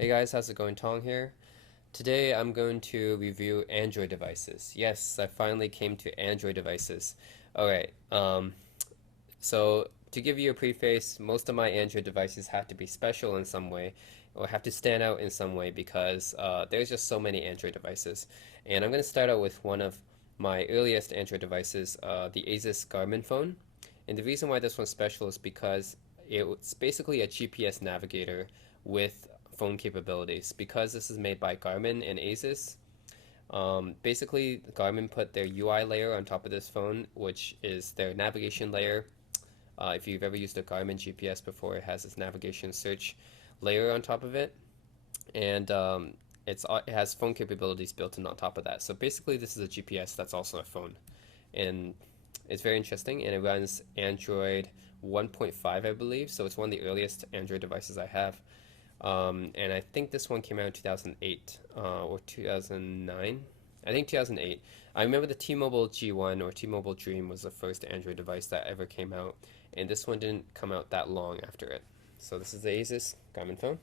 Hey guys, how's it going? Tong here. Today I'm going to review Android devices. Yes, I finally came to Android devices. Alright, so to give you a preface, most of my Android devices have to be special in some way or have to stand out in some way because there's just so many Android devices. And I'm going to start out with one of my earliest Android devices, the Asus Garminfone. And the reason why this one's special is because it's basically a GPS navigator with phone capabilities. Because this is made by Garmin and Asus, basically Garmin put their UI layer on top of this phone, which is their navigation layer. If you've ever used a Garmin GPS before, it has this navigation search layer on top of it, and it has phone capabilities built in on top of that. So basically, this is a GPS that's also a phone, and it's very interesting. And it runs Android 1.5, I believe. So it's one of the earliest Android devices I have. And I think this one came out in 2008 or 2009. I think 2008. I remember the T-Mobile G1 or T-Mobile Dream was the first Android device that ever came out, and this one didn't come out that long after it. So this is the Asus Garminfone.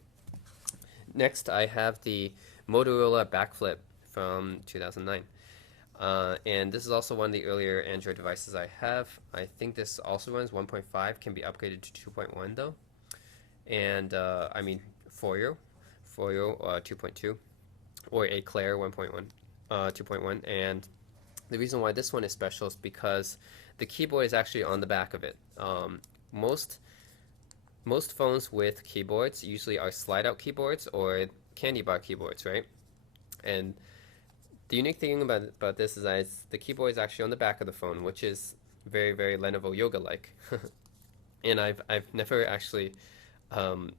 Next, I have the Motorola Backflip from 2009. And this is also one of the earlier Android devices I have. I think this also runs 1.5, can be upgraded to 2.1 though. And I mean, Foyo 2.2, or Eclair 1.1, 2.1. And the reason why this one is special is because the keyboard is actually on the back of it. Most phones with keyboards usually are slide-out keyboards or candy bar keyboards, right? And the unique thing about this is that the keyboard is actually on the back of the phone, which is very, very Lenovo Yoga-like. And I've never actually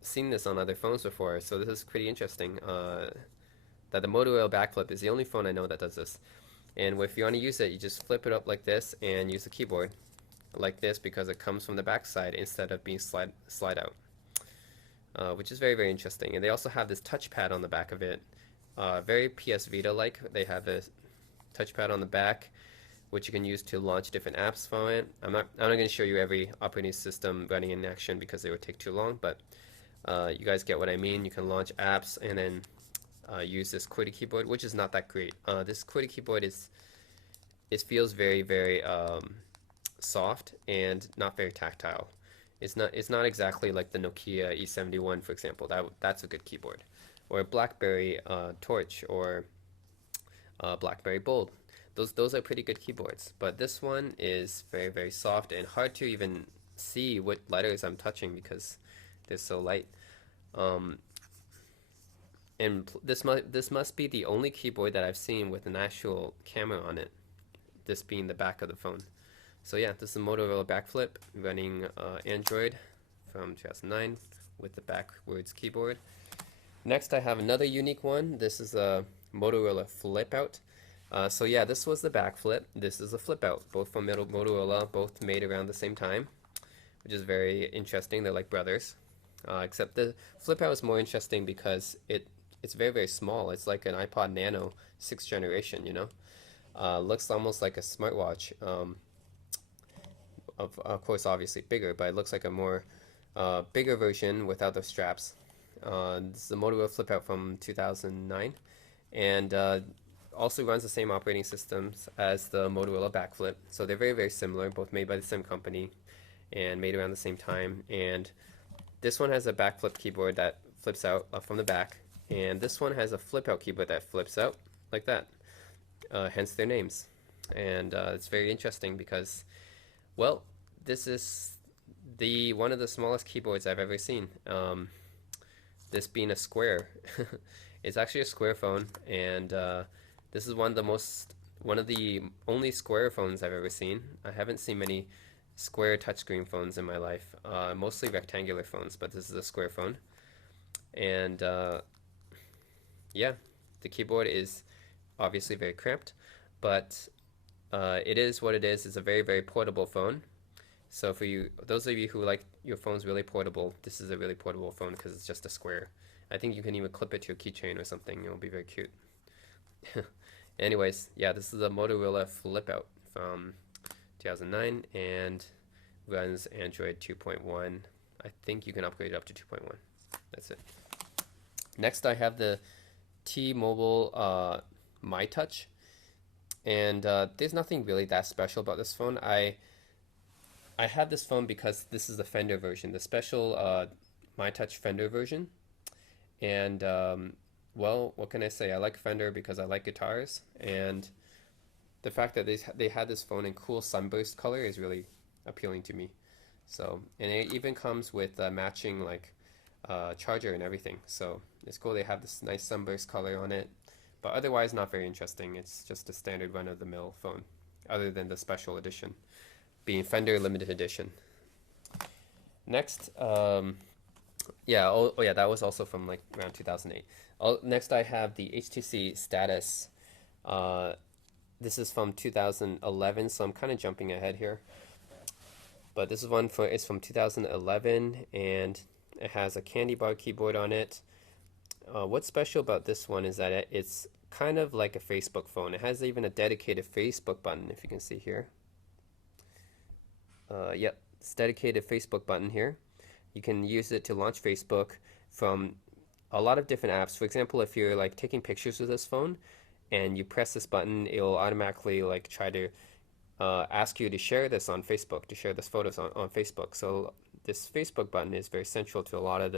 seen this on other phones before, so this is pretty interesting. That the Motorola Backflip is the only phone I know that does this. And if you want to use it, you just flip it up like this and use the keyboard like this because it comes from the back side instead of being slide out, which is very, very interesting. And they also have this touchpad on the back of it, very PS Vita like. They have this touchpad on the back, which you can use to launch different apps from it. I'm not going to show you every operating system running in action because it would take too long, but you guys get what I mean. You can launch apps and then use this QWERTY keyboard, which is not that great. This QWERTY keyboard it feels very, very soft and not very tactile. It's not exactly like the Nokia E71, for example. That's a good keyboard, or a BlackBerry Torch, or BlackBerry Bold. Those are pretty good keyboards, but this one is very, very soft and hard to even see what letters I'm touching because they're so light. And this must be the only keyboard that I've seen with an actual camera on it, this being the back of the phone. So yeah, this is a Motorola Backflip running Android from 2009 with the backwards keyboard. Next, I have another unique one. This is a Motorola Flipout. So yeah, this was the Backflip. This is a Flipout, both from Motorola, both made around the same time, which is very interesting. They're like brothers. Except the Flipout is more interesting because it's very, very small. It's like an iPod Nano 6th generation, you know? Looks almost like a smartwatch. Of course, obviously bigger, but it looks like a more bigger version without the straps. This is the Motorola Flipout from 2009, and also runs the same operating systems as the Motorola Backflip. So they're very, very similar, both made by the same company and made around the same time. And this one has a backflip keyboard that flips out from the back, and this one has a flip out keyboard that flips out like that, hence their names. And it's very interesting because, well, this is one of the smallest keyboards I've ever seen. This being a square. It's actually a square phone, and this is one of the only square phones I've ever seen. I haven't seen many square touchscreen phones in my life, mostly rectangular phones, but this is a square phone. And yeah, the keyboard is obviously very cramped, but it is what it is. It's a very, very portable phone. So for those of you who like your phones really portable, this is a really portable phone because it's just a square. I think you can even clip it to a keychain or something. It'll be very cute. Anyways, yeah, this is a Motorola Flipout from 2009 and runs Android 2.1. I think you can upgrade it up to 2.1. That's it. Next, I have the T-Mobile My Touch, and there's nothing really that special about this phone. I have this phone because this is the Fender version, the special My Touch Fender version. And well, what can I say? I like Fender because I like guitars, and the fact that they had this phone in cool sunburst color is really appealing to me. So, and it even comes with matching like charger and everything. So it's cool. They have this nice sunburst color on it, but otherwise not very interesting. It's just a standard run-of-the-mill phone, other than the special edition, being Fender limited edition. Next, yeah, oh yeah, that was also from like around 2008. Next, I have the HTC Status. Uh, this is from 2011, so I'm kind of jumping ahead here. But this is one for it's from 2011, and it has a candy bar keyboard on it. What's special about this one is that it's kind of like a Facebook phone. It has even a dedicated Facebook button, if you can see here. Yep, it's dedicated Facebook button here. You can use it to launch Facebook from a lot of different apps. For example, if you're like taking pictures with this phone and you press this button, it'll automatically like try to ask you to share this on Facebook, to share this photos on Facebook. So this Facebook button is very central to a lot of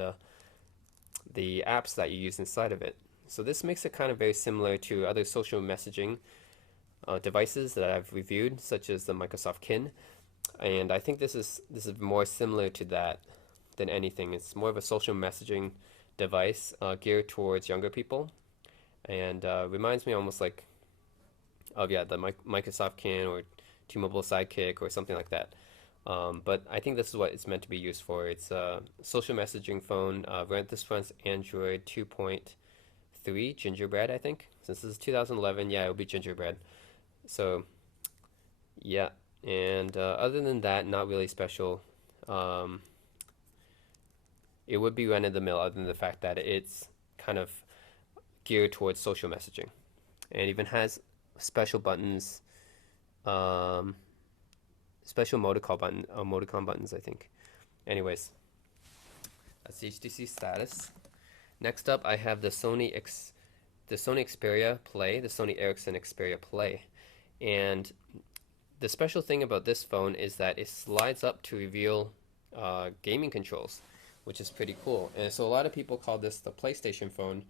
the apps that you use inside of it. So this makes it kind of very similar to other social messaging devices that I've reviewed, such as the Microsoft Kin. And I think this is more similar to that than anything. It's more of a social messaging device geared towards younger people, and reminds me almost like of the Microsoft Kin or T-Mobile Sidekick or something like that. But I think this is what it's meant to be used for. It's a social messaging phone. This runs Android 2.3 Gingerbread, I think. Since this is 2011, yeah, it'll be Gingerbread. So yeah, and other than that, not really special. It would be run of the mill, other than the fact that it's kind of geared towards social messaging, and even has special buttons, special emoticon buttons, I think. Anyways, that's the HTC Status. Next up, I have the Sony Xperia Play, the Sony Ericsson Xperia Play, and the special thing about this phone is that it slides up to reveal gaming controls, which is pretty cool. And so a lot of people call this the PlayStation phone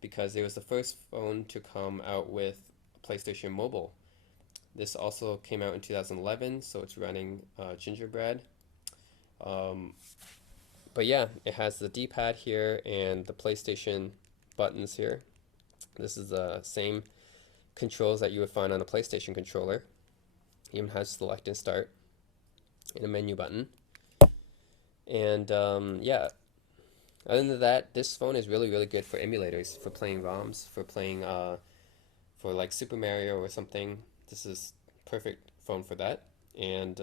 because it was the first phone to come out with PlayStation Mobile. This also came out in 2011, so it's running Gingerbread. But yeah, it has the D-pad here and the PlayStation buttons here. This is the same controls that you would find on a PlayStation controller. It even has select and start and a menu button. And yeah, other than that, this phone is really, really good for emulators, for playing ROMs, for playing for like Super Mario or something. This is perfect phone for that, and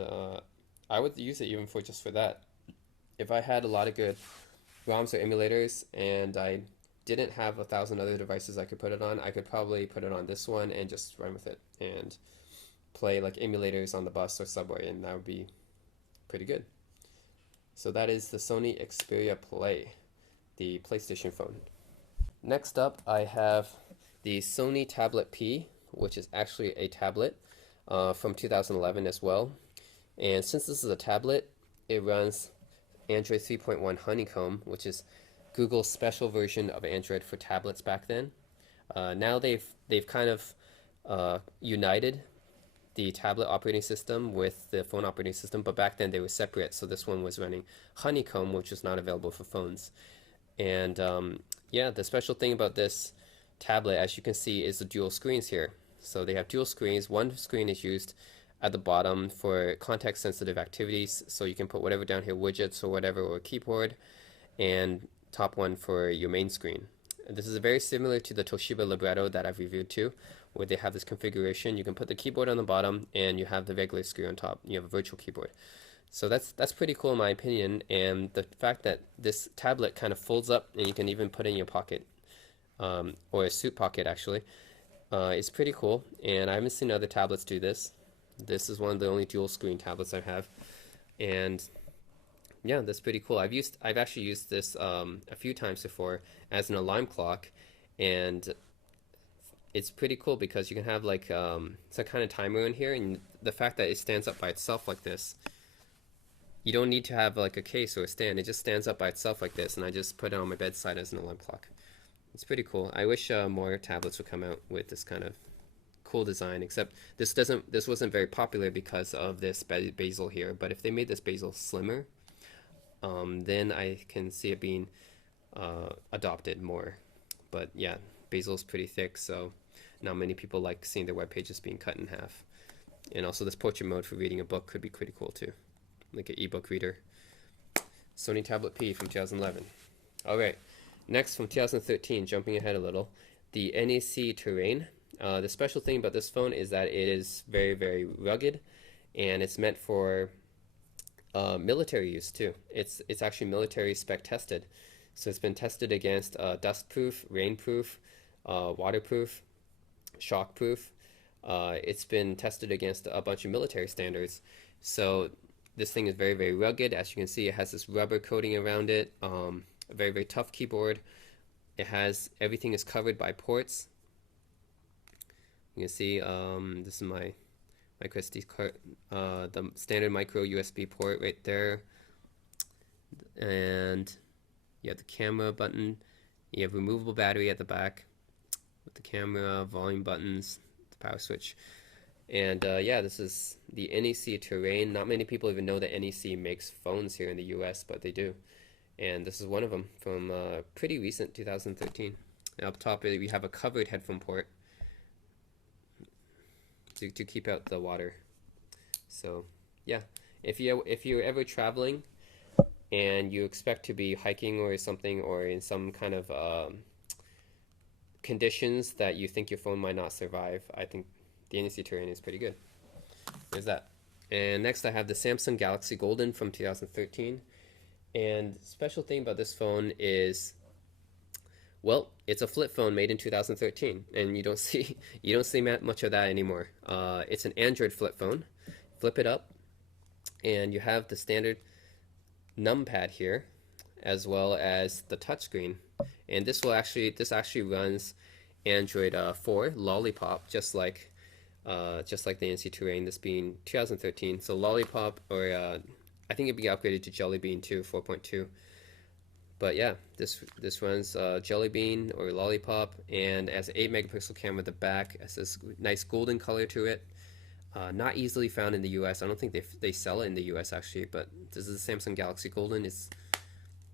I would use it even for just for that. If I had a lot of good ROMs or emulators and I didn't have 1,000 other devices I could put it on, I could probably put it on this one and just run with it and play like emulators on the bus or subway, and that would be pretty good. So that is the Sony Xperia Play, the PlayStation phone. Next up, I have the Sony Tablet P, which is actually a tablet from 2011 as well. And since this is a tablet, it runs Android 3.1 Honeycomb, which is Google's special version of Android for tablets back then. Now they've kind of united the tablet operating system with the phone operating system, but back then they were separate, so this one was running Honeycomb, which was not available for phones. And yeah, the special thing about this tablet, as you can see, is the dual screens here. So they have dual screens. One screen is used at the bottom for context sensitive activities, so you can put whatever down here, widgets or whatever, or a keyboard, and top one for your main screen. This is very similar to the Toshiba Libretto that I've reviewed too, where they have this configuration. You can put the keyboard on the bottom and you have the regular screen on top. You have a virtual keyboard. So that's pretty cool in my opinion, and the fact that this tablet kind of folds up and you can even put it in your pocket, or a suit pocket actually, is pretty cool, and I haven't seen other tablets do this. This is one of the only dual screen tablets I have, and Yeah, that's pretty cool. I've actually used this a few times before as an alarm clock, and it's pretty cool because you can have like some kind of timer in here, and the fact that it stands up by itself like this, you don't need to have like a case or a stand. It just stands up by itself like this, and I just put it on my bedside as an alarm clock. It's pretty cool. I wish more tablets would come out with this kind of cool design. Except this wasn't very popular because of this bezel here. But if they made this bezel slimmer, then I can see it being adopted more. But yeah, bezel is pretty thick, so not many people like seeing their web pages being cut in half. And also this portrait mode for reading a book could be pretty cool too, like an ebook reader. Sony Tablet P from 2011. All right, next from 2013, jumping ahead a little, the NEC Terrain. The special thing about this phone is that it is very, very rugged, and it's meant for military use too. It's actually military spec tested, so it's been tested against dustproof, rainproof, waterproof, shockproof. It's been tested against a bunch of military standards. So this thing is very, very rugged. As you can see, it has this rubber coating around it. A very, very tough keyboard. It has everything is covered by ports. You can see this is my micro SD card, the standard micro USB port right there, and you have the camera button. You have removable battery at the back with the camera, volume buttons, the power switch. And yeah, this is the NEC Terrain. Not many people even know that NEC makes phones here in the US, but they do. And this is one of them from pretty recent 2013. And up top we have a covered headphone port to keep out the water. So yeah, if you're ever traveling and you expect to be hiking or something, or in some kind of conditions that you think your phone might not survive, I think the NEC Terrain is pretty good. There's that. And next I have the Samsung Galaxy Golden from 2013. And special thing about this phone is, well, it's a flip phone made in 2013, and you don't see much of that anymore. It's an Android flip phone. Flip it up, and you have the standard numpad here, as well as the touchscreen. And this actually runs Android 4 Lollipop, just like the NC Terrain. This being 2013, so Lollipop, or I think it'd be upgraded to Jelly Bean too, 4.2. But yeah, this runs Jelly Bean or Lollipop, and has an 8 megapixel camera at the back. It has this nice golden color to it. Not easily found in the US. I don't think they sell it in the US actually, but this is the Samsung Galaxy Golden. It's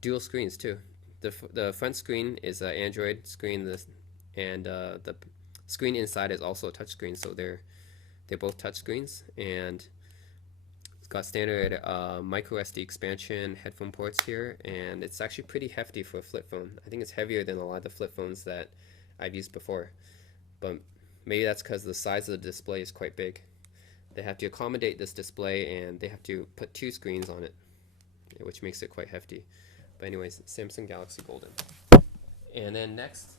dual screens too. The front screen is an Android screen, and the screen inside is also a touch screen, so they're both touch screens, and it's got standard micro SD expansion headphone ports here, and it's actually pretty hefty for a flip phone. I think it's heavier than a lot of the flip phones that I've used before, but maybe that's because the size of the display is quite big. They have to accommodate this display, and they have to put 2 screens on it, which makes it quite hefty. But anyways, Samsung Galaxy Golden. And then next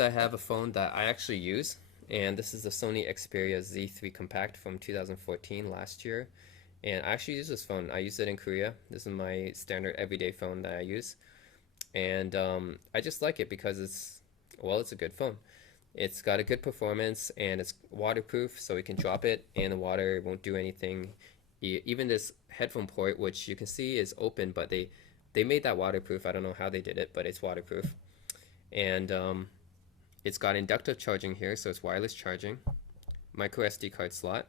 I have a phone that I actually use, and this is the Sony Xperia Z3 Compact from 2014, last year. And I actually use this phone. I use it in Korea. This is my standard everyday phone that I use, and I just like it because it's a good phone. It's got a good performance, and it's waterproof, so you can drop it in the water, it won't do anything. Even this headphone port, which you can see is open, but they made that waterproof. I don't know how they did it, but it's waterproof. And it's got inductive charging here, so it's wireless charging, micro SD card slot,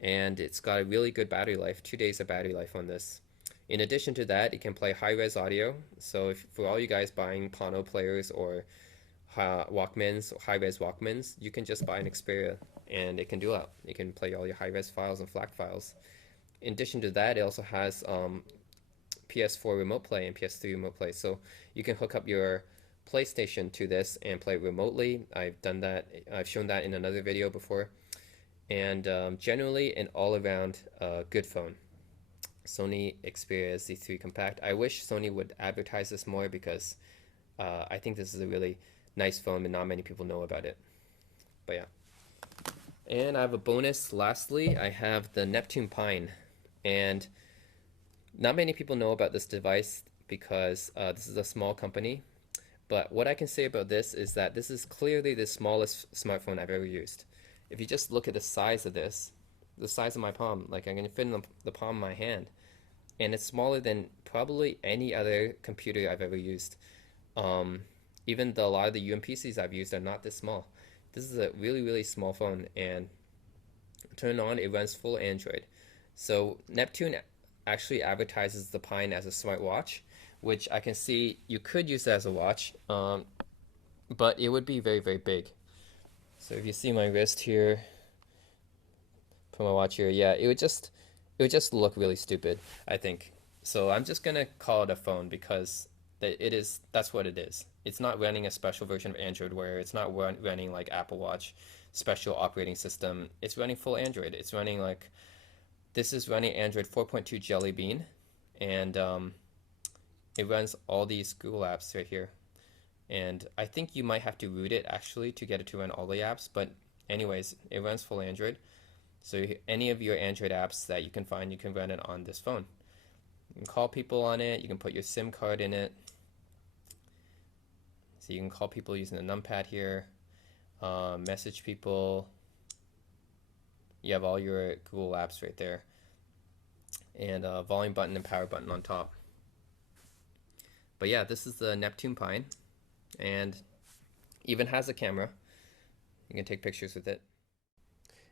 and it's got a really good battery life, 2 days of battery life on this. In addition to that, it can play high-res audio, so for all you guys buying Pono players or Walkmans, high-res Walkmans, you can just buy an Xperia and it can do that. It can play all your high-res files and FLAC files. In addition to that, it also has PS4 remote play and PS3 remote play, so you can hook up your PlayStation to this and play it remotely. I've done that. I've shown that in another video before. And generally an all-around good phone. Sony Xperia Z3 Compact. I wish Sony would advertise this more, because I think this is a really nice phone, but not many people know about it. But yeah. And I have a bonus. Lastly, I have the Neptune Pine. And not many people know about this device because this is a small company. But what I can say about this is that this is clearly the smallest smartphone I've ever used. If you just look at the size of this, the size of my palm, like I can fit in the palm of my hand, and it's smaller than probably any other computer I've ever used. Um, Even a lot of the UMPCs I've used are not this small. This is a really, really small phone, and turn on, it runs full Android. So Neptune actually advertises the Pine as a smartwatch, which I can see you could use it as a watch, but it would be very, very big. So if you see my wrist here, put my watch here, yeah, it would just look really stupid, I think. So I'm just gonna call it a phone because that's what it is. It's not running a special version of Android where it's not running like Apple Watch special operating system. It's running full Android. It's running like this is running Android 4.2 Jelly Bean, and it runs all these Google apps right here. And I think you might have to root it actually to get it to run all the apps. But anyways, it runs full Android. So any of your Android apps that you can find, you can run it on this phone. You can call people on it. You can put your SIM card in it. So you can call people using the numpad here, message people. You have all your Google apps right there, and a volume button and power button on top. But yeah, this is the Neptune Pine, and even has a camera. You can take pictures with it.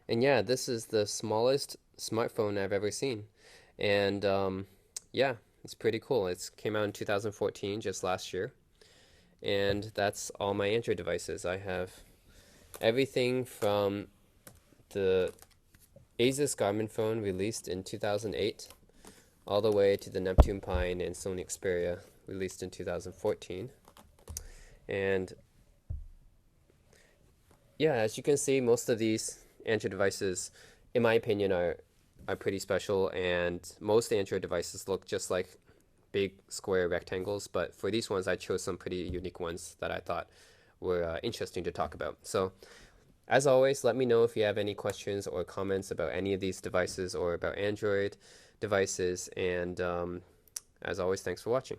And yeah, this is the smallest smartphone I've ever seen. And yeah, it's pretty cool. It came out in 2014, just last year. And that's all my Android devices. I have everything from the Asus Garminfone released in 2008 all the way to the Neptune Pine and Sony Xperia released in 2014. And yeah, as you can see, most of these Android devices, in my opinion, are pretty special, and most Android devices look just like big square rectangles, but for these ones I chose some pretty unique ones that I thought were interesting to talk about. So as always, let me know if you have any questions or comments about any of these devices or about Android devices, and as always, thanks for watching.